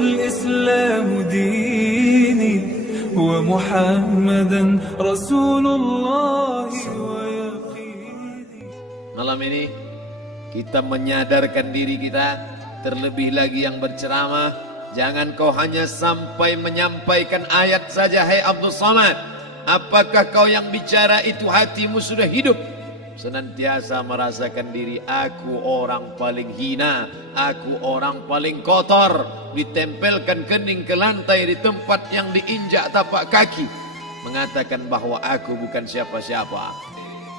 والإسلام ديني ومحمدا رسول الله ويقيني. Malam ini kita menyadarkan diri kita, terlebih lagi yang berceramah, jangan kau hanya sampai menyampaikan ayat saja. Hai Abdul Somad, apakah kau yang bicara itu hatimu sudah hidup? Senantiasa merasakan diri, aku orang paling hina, aku orang paling kotor, ditempelkan kening ke lantai di tempat yang diinjak tapak kaki, mengatakan bahwa aku bukan siapa-siapa.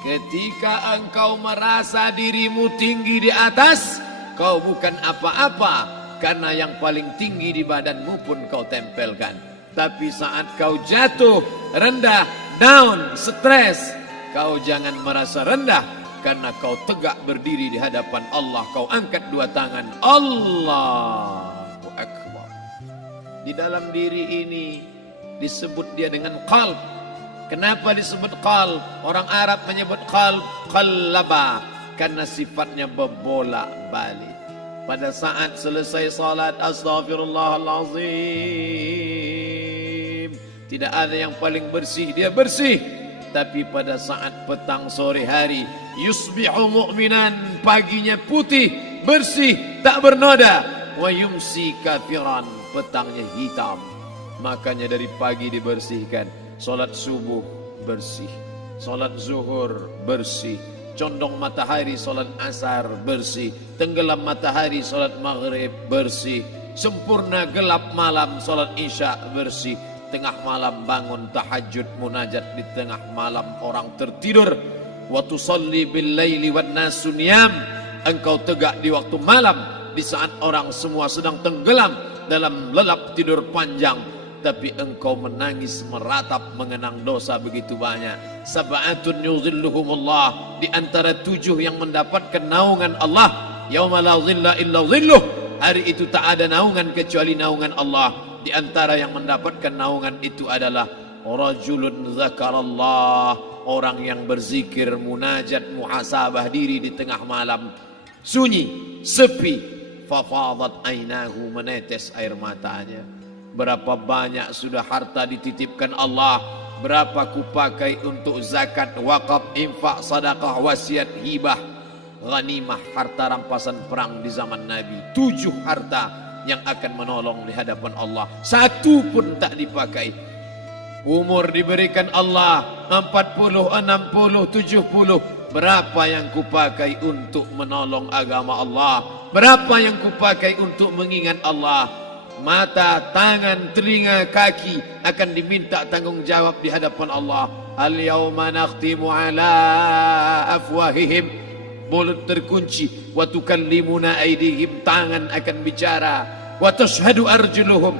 Ketika engkau merasa dirimu tinggi di atas, kau bukan apa-apa, karena yang paling tinggi di badanmu pun kau tempelkan. Tapi saat kau jatuh, rendah, down, stres, kau jangan merasa rendah, karena kau tegak berdiri di hadapan Allah. Kau angkat dua tangan, Allahu Akbar. Di dalam diri ini disebut dia dengan qalb. Kenapa disebut qalb? Orang Arab menyebut qalb qallaba, karena sifatnya berbolak-balik. Pada saat selesai salat, astaghfirullahalazim, tidak ada yang paling bersih, dia bersih. Tapi pada saat petang sore hari, yusbihu mu'minan, paginya putih, bersih, tak bernoda. Wa yumsi kafiran, petangnya hitam. Makanya dari pagi dibersihkan. Solat subuh bersih, solat zuhur bersih, condong matahari solat asar bersih, tenggelam matahari solat maghrib bersih, sempurna gelap malam solat isya bersih, tengah malam bangun tahajud munajat di tengah malam orang tertidur. Wa tusalli bil laili wan nasu niyam, engkau tegak di waktu malam di saat orang semua sedang tenggelam dalam lelap tidur panjang, tapi engkau menangis meratap mengenang dosa begitu banyak. Sab'atun yuzilluhumullah, di antara 7 yang mendapatkan naungan Allah. Yauma la zilla illa zilluh, hari itu tak ada naungan kecuali naungan Allah. Di antara yang mendapatkan naungan itu adalah rajulun zakarallah, orang yang berzikir, munajat, muhasabah diri di tengah malam, sunyi, sepi, fafadat ainahu, menetes air matanya. Berapa banyak sudah harta dititipkan Allah, berapa kupakai untuk zakat, wakaf, infak, sedekah, wasiat, hibah, ghanimah, harta rampasan perang di zaman Nabi. 7 harta yang akan menolong di hadapan Allah, 1 pun tak dipakai. Umur diberikan Allah 40, 60, 70. Berapa yang kupakai untuk menolong agama Allah? Berapa yang kupakai untuk mengingat Allah? Mata, tangan, telinga, kaki akan diminta tanggung jawab di hadapan Allah. Al-yawma nakhtimu ala afwahihim, mulut terkunci. Wa tukallimuna aydihim, tangan akan bicara. Wa tashhadu arjuluhum,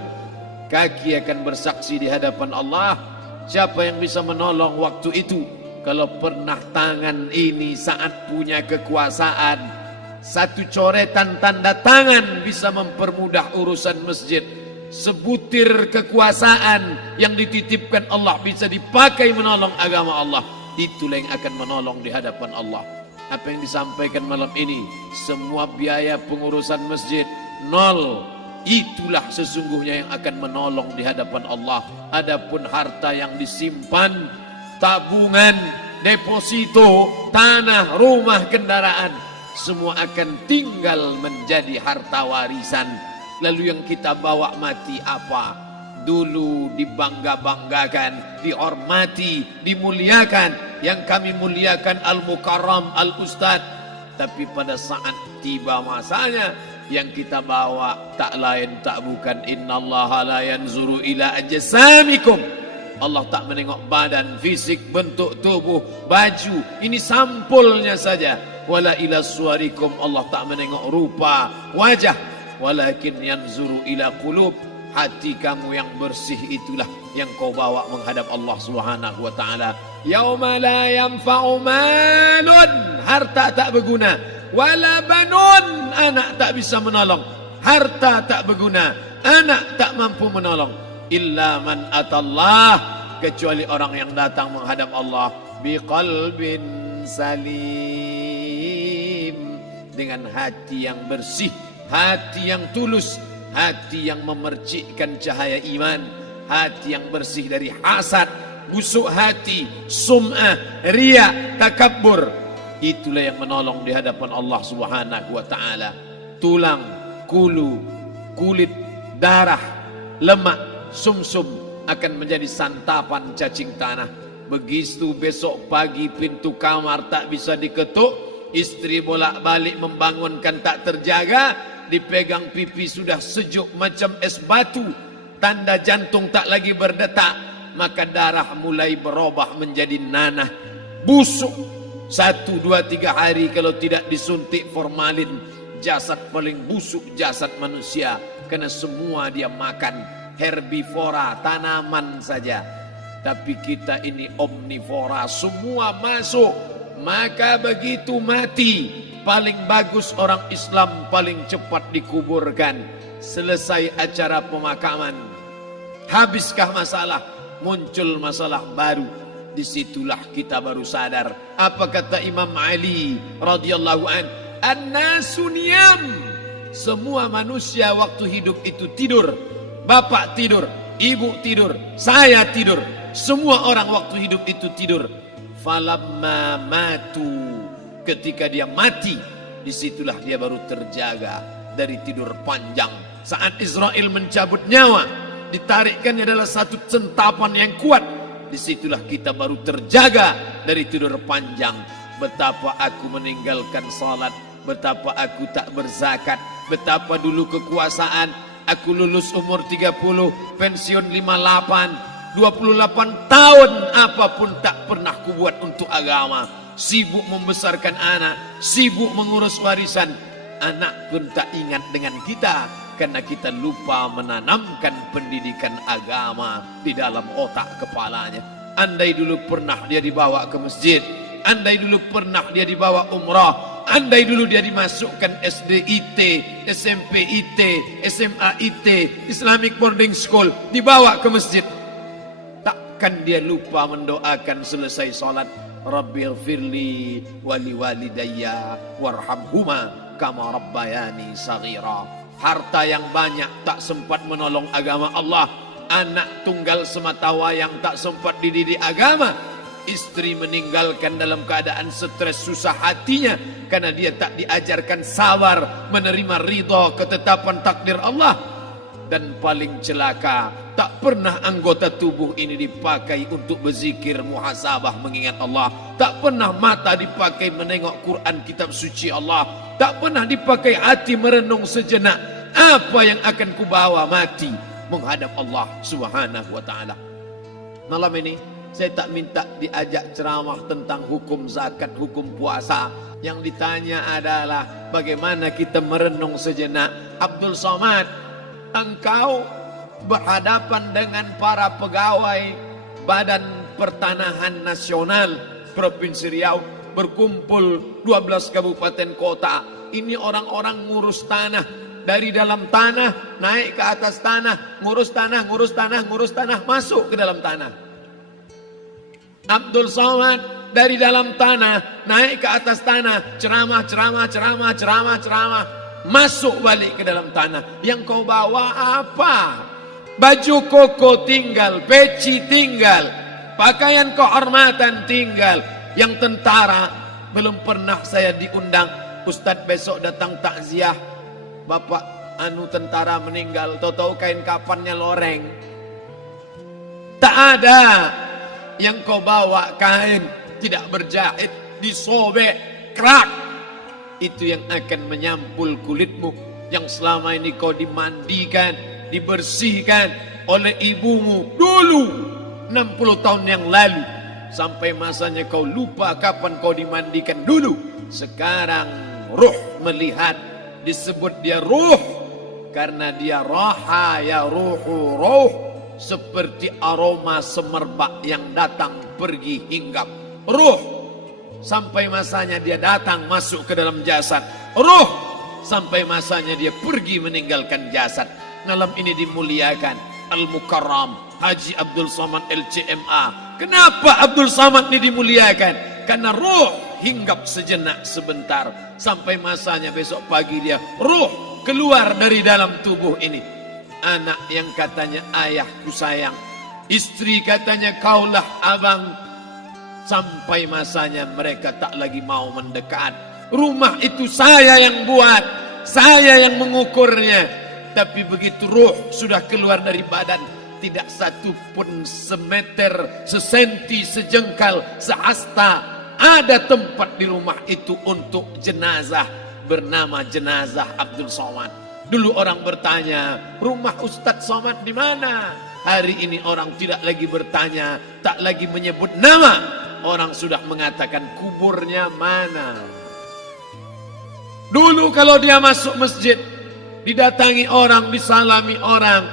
kaki akan bersaksi di hadapan Allah. Siapa yang bisa menolong waktu itu? Kalau pernah tangan ini saat punya kekuasaan, 1 coretan tanda tangan bisa mempermudah urusan masjid. Sebutir kekuasaan yang dititipkan Allah bisa dipakai menolong agama Allah. Itulah yang akan menolong di hadapan Allah. Apa yang disampaikan malam ini, semua biaya pengurusan masjid 0. Itulah sesungguhnya yang akan menolong di hadapan Allah. Adapun harta yang disimpan, tabungan, deposito, tanah, rumah, kendaraan, semua akan tinggal menjadi harta warisan. Lalu yang kita bawa mati apa? Dulu dibangga-banggakan, dihormati, dimuliakan. Yang kami muliakan Al-Mukarram, Al-Ustad. Tapi pada saat tiba masanya, yang kita bawa tak lain tak bukan innallaha la yanzuru ila ajsamikum. Allah tak menengok badan, fisik, bentuk tubuh, baju. Ini sampulnya saja. Wala ila suwarikum, Allah tak menengok rupa, wajah. Walakin yanzuru ila qulub, hati kamu yang bersih itulah yang kau bawa menghadap Allah Subhanahu wa taala. Yauma la yanfa'u malun, harta tak berguna, wala banun, anak tak bisa menolong. Harta tak berguna, anak tak mampu menolong. Illa man atallah, kecuali orang yang datang menghadap Allah biqalbin salim, dengan hati yang bersih, hati yang tulus, hati yang memercikkan cahaya iman, hati yang bersih dari hasad, busuk hati, sum'ah, riya, takabbur. Itulah yang menolong di hadapan Allah Subhanahu wa taala. Tulang, kulu, kulit, darah, lemak, sumsum akan menjadi santapan cacing tanah. Begitu besok pagi pintu kamar tak bisa diketuk, istri bolak-balik membangunkan tak terjaga, dipegang pipi sudah sejuk macam es batu, tanda jantung tak lagi berdetak, maka darah mulai berubah menjadi nanah, busuk. 1, 2, 3 hari kalau tidak disuntik formalin, jasad paling busuk jasad manusia, karena semua dia makan herbivora, tanaman saja. Tapi kita ini omnivora, semua masuk. Maka begitu mati, paling bagus orang Islam paling cepat dikuburkan. Selesai acara pemakaman, habiskah masalah, muncul masalah baru. Disitulah kita baru sadar. Apa kata Imam Ali radhiyallahu an? An-nasu niyam. Semua manusia waktu hidup itu tidur. Bapak tidur, ibu tidur, saya tidur. Semua orang waktu hidup itu tidur. Falamma matu, ketika dia mati, disitulah dia baru terjaga dari tidur panjang. Saat Israel mencabut nyawa, ditarikkannya adalah satu centapan yang kuat. Disitulah kita baru terjaga dari tidur panjang. Betapa aku meninggalkan salat, betapa aku tak berzakat, betapa dulu kekuasaan. Aku lulus umur 30, pensiun 58, 28 tahun apapun tak pernah kubuat untuk agama. Sibuk membesarkan anak, sibuk mengurus warisan. Anak pun tak ingat dengan kita, karena kita lupa menanamkan pendidikan agama di dalam otak kepalanya. Andai dulu pernah dia dibawa ke masjid, andai dulu pernah dia dibawa umrah, andai dulu dia dimasukkan SD IT, SMP IT, SMA IT, Islamic Boarding School, dibawa ke masjid, takkan dia lupa mendoakan selesai salat, Rabbighfirli wali walidayya warhamhuma kama rabbayani saghira. Harta yang banyak tak sempat menolong agama Allah. Anak tunggal semata wayang tak sempat dididik agama. Istri meninggalkan dalam keadaan stres susah hatinya karena dia tak diajarkan sabar menerima ridha ketetapan takdir Allah. Dan paling celaka, tak pernah anggota tubuh ini dipakai untuk berzikir, muhasabah, mengingat Allah. Tak pernah mata dipakai menengok Quran, kitab suci Allah. Tak pernah dipakai hati merenung sejenak, apa yang akan kubawa mati menghadap Allah Subhanahu wa taala. Malam ini saya tak minta diajak ceramah tentang hukum zakat, hukum puasa. Yang ditanya adalah bagaimana kita merenung sejenak. Abdul Somad, engkau berhadapan dengan para pegawai Badan Pertanahan Nasional Provinsi Riau, berkumpul 12 kabupaten kota. Ini orang-orang ngurus tanah, dari dalam tanah naik ke atas tanah, ngurus tanah, ngurus tanah, ngurus tanah, masuk ke dalam tanah. Abdul Somad dari dalam tanah naik ke atas tanah, ceramah, ceramah, ceramah, ceramah, ceramah, masuk balik ke dalam tanah. Yang kau bawa apa? Baju koko tinggal, peci tinggal, pakaian kehormatan tinggal. Yang tentara belum pernah saya diundang. Ustadz besok datang takziah, bapak anu tentara meninggal, tahu-tahu kain kafannya loreng. Tak ada. Yang kau bawa kain tidak berjahit, disobek, kerak. Itu yang akan menyampul kulitmu, yang selama ini kau dimandikan, dibersihkan oleh ibumu dulu 60 tahun yang lalu. Sampai masanya kau lupa kapan kau dimandikan dulu. Sekarang ruh melihat, disebut dia ruh karena dia raha ya ruhu ruh, seperti aroma semerbak yang datang pergi hinggap. Ruh sampai masanya dia datang masuk ke dalam jasad. Ruh sampai masanya dia pergi meninggalkan jasad. Malam ini dimuliakan Al-Mukarram Haji Abdul Somad LCMA. Kenapa Abdul Somad ini dimuliakan? Karena ruh hinggap sejenak sebentar, sampai masanya besok pagi dia ruh keluar dari dalam tubuh ini. Anak yang katanya ayahku sayang, istri katanya kaulah abang. Sampai masanya mereka tak lagi mau mendekat. Rumah itu saya yang buat, saya yang mengukurnya. Tapi begitu ruh sudah keluar dari badan, tidak satu pun semeter, sesenti, sejengkal, sehasta ada tempat di rumah itu untuk jenazah bernama jenazah Abdul Somad. Dulu orang bertanya, rumah Ustadz Somad di mana? Hari ini orang tidak lagi bertanya, tak lagi menyebut nama. Orang sudah mengatakan kuburnya mana. Dulu kalau dia masuk masjid, didatangi orang, disalami orang,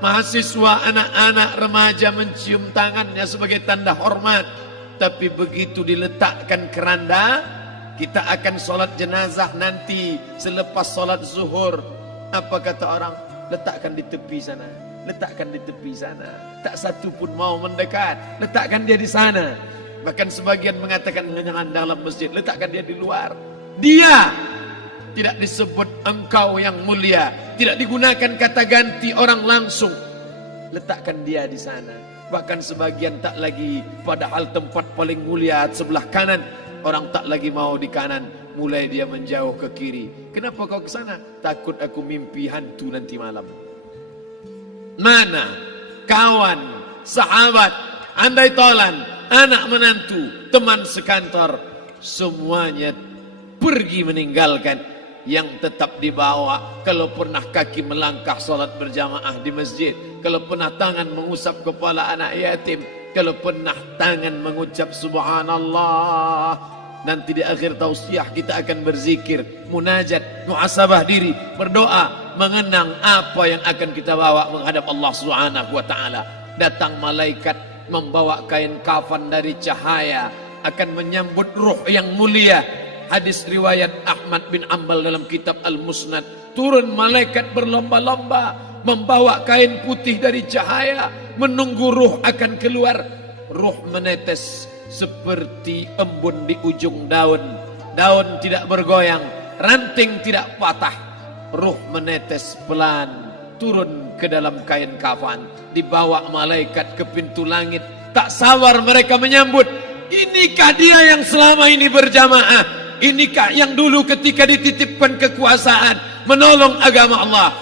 mahasiswa, anak-anak, remaja mencium tangannya sebagai tanda hormat. Tapi begitu diletakkan keranda, kita akan sholat jenazah nanti selepas sholat zuhur. Apa kata orang? Letakkan di tepi sana, letakkan di tepi sana. Tak satu pun mau mendekat, letakkan dia di sana. Bahkan sebagian mengatakan jangan dalam masjid, letakkan dia di luar. Dia tidak disebut engkau yang mulia, tidak digunakan kata ganti orang langsung. Letakkan dia di sana. Bahkan sebagian tak lagi, padahal tempat paling mulia sebelah kanan, orang tak lagi mau di kanan, mulai dia menjauh ke kiri. Kenapa kau ke sana? Takut aku mimpi hantu nanti malam. Mana kawan, sahabat, andai tolan, anak menantu, teman sekantor, semuanya pergi meninggalkan. Yang tetap dibawa, kalau pernah kaki melangkah salat berjamaah di masjid, kalau pernah tangan mengusap kepala anak yatim, kalau pernah tangan mengucap subhanallah. Nanti di akhir tausiah kita akan berzikir, munajat, muhasabah diri, berdoa, mengenang apa yang akan kita bawa menghadap Allah Subhanahu wa taala. Datang malaikat membawa kain kafan dari cahaya, akan menyambut ruh yang mulia. Hadis riwayat Ahmad bin Ambal dalam kitab Al-Musnad, turun malaikat berlomba-lomba membawa kain putih dari cahaya, menunggu ruh akan keluar. Ruh menetes seperti embun di ujung daun. Daun tidak bergoyang, ranting tidak patah. Ruh menetes pelan turun ke dalam kain kafan, dibawa malaikat ke pintu langit. Tak sabar mereka menyambut. Inikah dia yang selama ini berjamaah? Inikah yang dulu ketika dititipkan kekuasaan menolong agama Allah?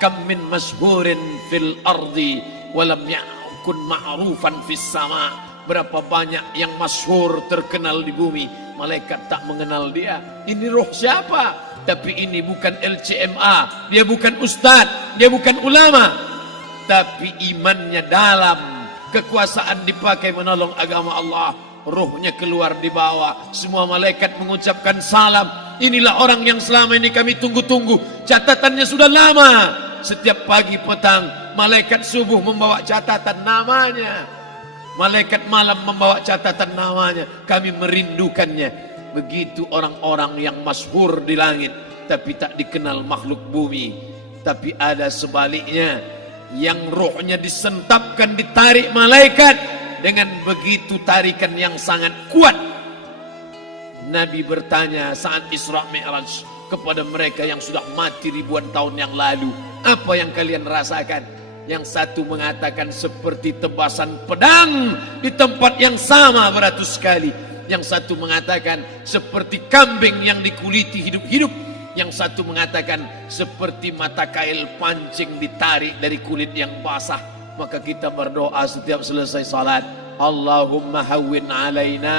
Kam min masyhurin fil ardi walam yakun ma'rufan fis sama. Berapa banyak yang masyhur terkenal di bumi, malaikat tak mengenal dia. Ini roh siapa? Tapi ini bukan LCMA, dia bukan ustadz, dia bukan ulama, tapi imannya dalam, kekuasaan dipakai menolong agama Allah. Ruhnya keluar di bawah, semua malaikat mengucapkan salam. Inilah orang yang selama ini kami tunggu-tunggu, catatannya sudah lama. Setiap pagi petang malaikat subuh membawa catatan namanya, malaikat malam membawa catatan namanya. Kami merindukannya. Begitu orang-orang yang masyhur di langit tapi tak dikenal makhluk bumi. Tapi ada sebaliknya, yang rohnya disentapkan, ditarik malaikat dengan begitu tarikan yang sangat kuat. Nabi bertanya saat Isra Mi'raj kepada mereka yang sudah mati ribuan tahun yang lalu, apa yang kalian rasakan? Yang satu mengatakan seperti tebasan pedang di tempat yang sama beratus kali. Yang satu mengatakan seperti kambing yang dikuliti hidup-hidup. Yang satu mengatakan seperti mata kail pancing ditarik dari kulit yang basah. Maka kita berdoa setiap selesai salat, Allahumma hawwin alaina,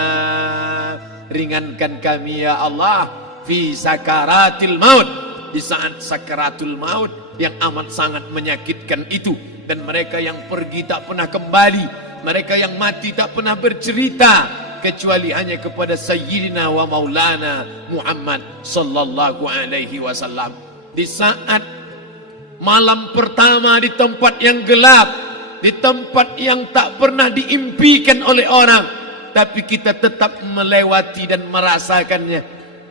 ringankan kami ya Allah, fi sakaratil maut, di saat sakaratul maut yang amat sangat menyakitkan itu. Dan mereka yang pergi tak pernah kembali, mereka yang mati tak pernah bercerita, kecuali hanya kepada Sayyidina wa Maulana Muhammad sallallahu alaihi wasallam. Di saat malam pertama di tempat yang gelap, di tempat yang tak pernah diimpikan oleh orang, tapi kita tetap melewati dan merasakannya.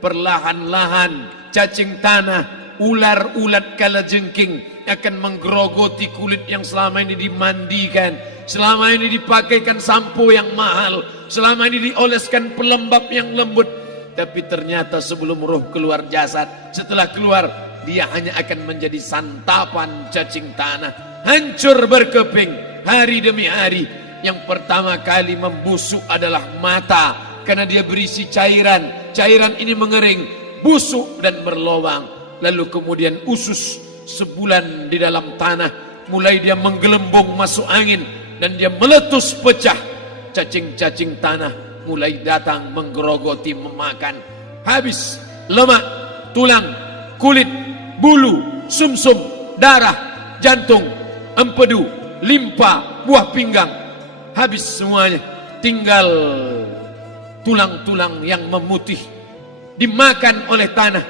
Perlahan-lahan cacing tanah, ular-ulat kalajengking akan menggerogoti kulit yang selama ini dimandikan, selama ini dipakaikan sampo yang mahal, selama ini dioleskan pelembab yang lembut. Tapi ternyata sebelum roh keluar jasad, setelah keluar dia hanya akan menjadi santapan cacing tanah, hancur berkeping hari demi hari. Yang pertama kali membusuk adalah mata, karena dia berisi cairan. Cairan ini mengering, busuk dan berlubang. Lalu kemudian usus sebulan di dalam tanah, mulai dia menggelembung masuk angin dan dia meletus pecah. Cacing-cacing tanah mulai datang menggerogoti, memakan. Habis lemak, tulang, kulit, bulu, sumsum, darah, jantung, empedu, limpa, buah pinggang. Habis semuanya, tinggal tulang-tulang yang memutih, dimakan oleh tanah,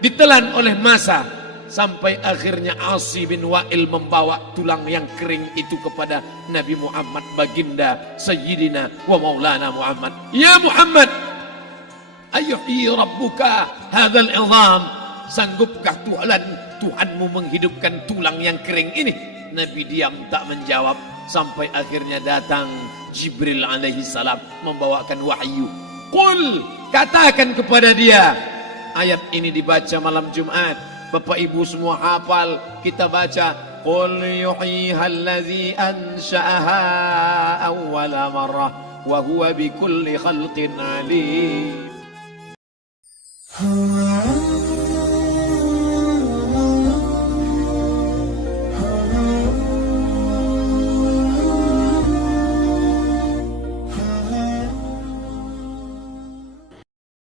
ditelan oleh massa, sampai akhirnya Asi bin Wa'il membawa tulang yang kering itu kepada Nabi Muhammad, baginda Sayyidina wa Maulana Muhammad. Ya Muhammad, ayuhyi rabbuka hadzal izam, sanggupkah Tuhanmu menghidupkan tulang yang kering ini? Nabi diam tak menjawab, sampai akhirnya datang Jibril alaihi salam membawakan wahyu. Qul, katakan kepada dia. Ayat ini dibaca malam Jumat. Bapak Ibu semua hafal, kita baca. Qul yuhyiha allazi ansha'aha awwala marrah wa huwa bikulli khalqin alim.